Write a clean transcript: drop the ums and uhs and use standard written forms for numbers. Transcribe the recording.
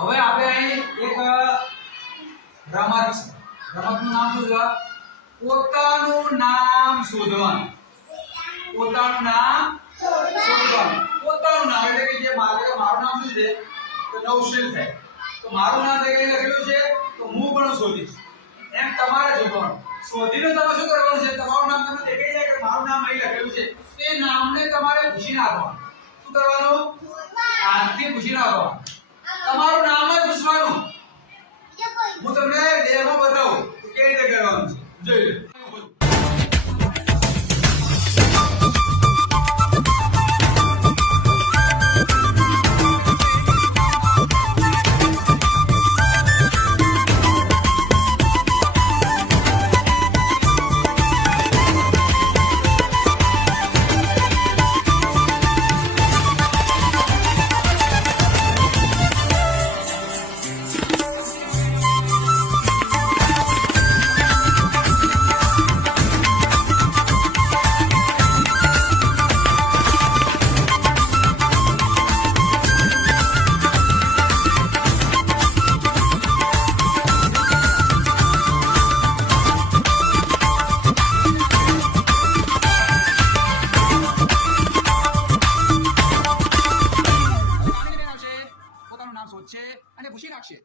હવે આપણે અહીં એક રમત છે, રમતનું નામ શું છે? પોતાનું નામ શોધવાનું. પોતાનું નામ શોધવાનું. પોતાનું નામ એટલે કે જે મારું નામ શું છે તો નવશીલ થાય, તો મારું નામ જે કંઈ લખેલું છે તો હું પણ શોધીશ. એમ તમારે શોધવાનું. શોધીને તમે શું કરવાનું છે? તમારું નામ તમને દેખાઈ જાય કે મારું નામ અહીં લખેલું છે, તે નામને તમારે પૂછી નાખવાનું. શું કરવાનું? હાથથી પૂછી નાખવાનું. તમારું નામ જ પૂછવાનું. હું તમને ડેમો બતાવું કે કેવી રીતે કરવાનું છે. જોઈ લો. છે અને પૂછી નાખશે.